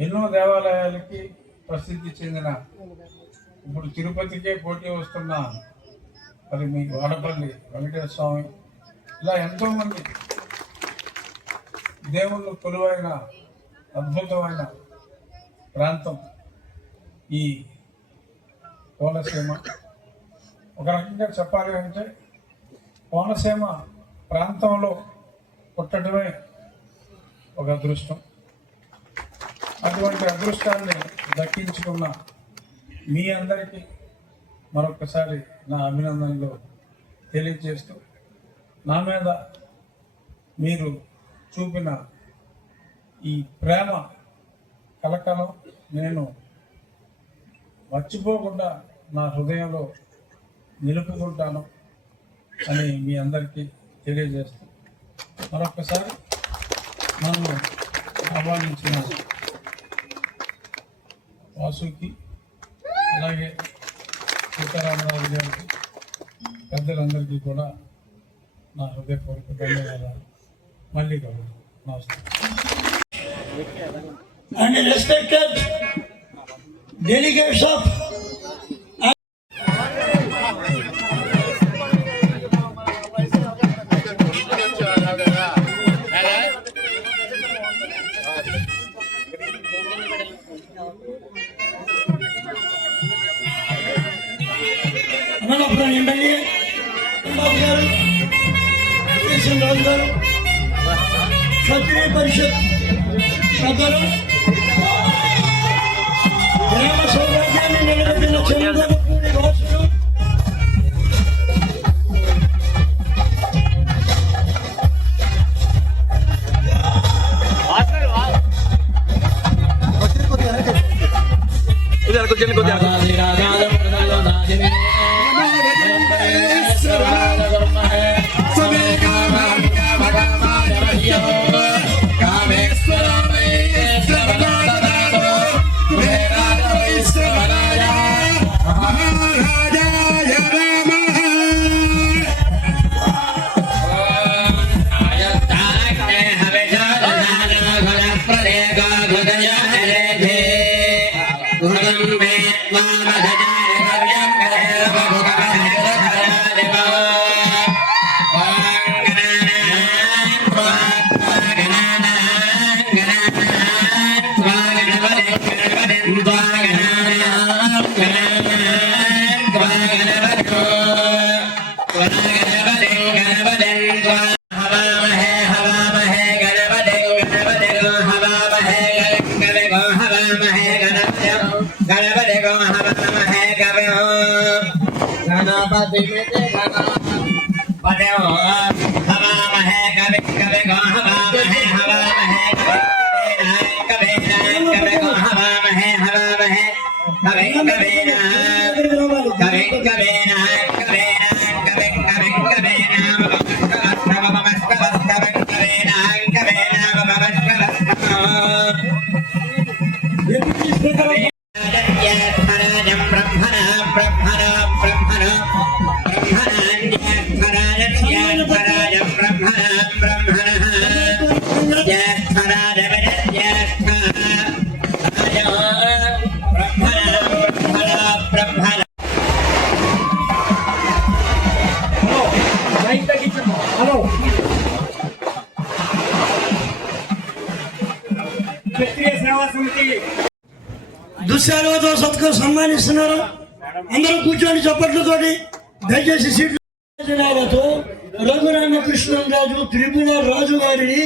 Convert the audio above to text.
ఎన్నో దేవాలయాలకి ప్రసిద్ధి చెందిన, ఇప్పుడు తిరుపతికే పోటీ వస్తున్న మరి మీ వాడపల్లి వెంకటేశ్వర స్వామి, ఇలా ఎంతోమంది దేవుళ్ళు కొలువైన అద్భుతమైన ప్రాంతం ఈ కోనసీమ. ఒక రకంగా చెప్పాలి అంటే కోనసీమ ప్రాంతంలో పుట్టడమే ఒక అదృష్టం. అటువంటి అదృష్టాన్ని దక్కించుకున్న మీ అందరికీ మరొకసారి నా అభినందనలు తెలియజేస్తూ, నా మీద మీరు చూపిన ఈ ప్రేమ కలకలం నేను మర్చిపోకుండా నా హృదయంలో నిలుపుకుంటాను అని మీ అందరికీ తెలియజేస్తూ, మరొకసారి నన్ను ఆహ్వానించిన వాసుకి, అలాగే సీతారామరాజు గారికి, పెద్దలందరికీ కూడా నా హృదయపూర్వక ధన్యవాదాలు. మళ్ళీ కలుగుతాం. నమస్కారం. And respected delegates of Amalapuram MLA Babu garu, Raju గారు, క్షత్రియ పరిషత్ సభ్యులు, గ్రామ సౌభాగ్యాన్ని నిలబెట్టిన చంద్రబాబు వాసులు, దుశ్శాలతో సత్కారం సన్మానిస్తున్నారు. అందరూ కూర్చోండి చప్పట్లతోటి. దయచేసి సీట్లు రఘురామకృష్ణరాజు త్రిపుర రాజు గారిని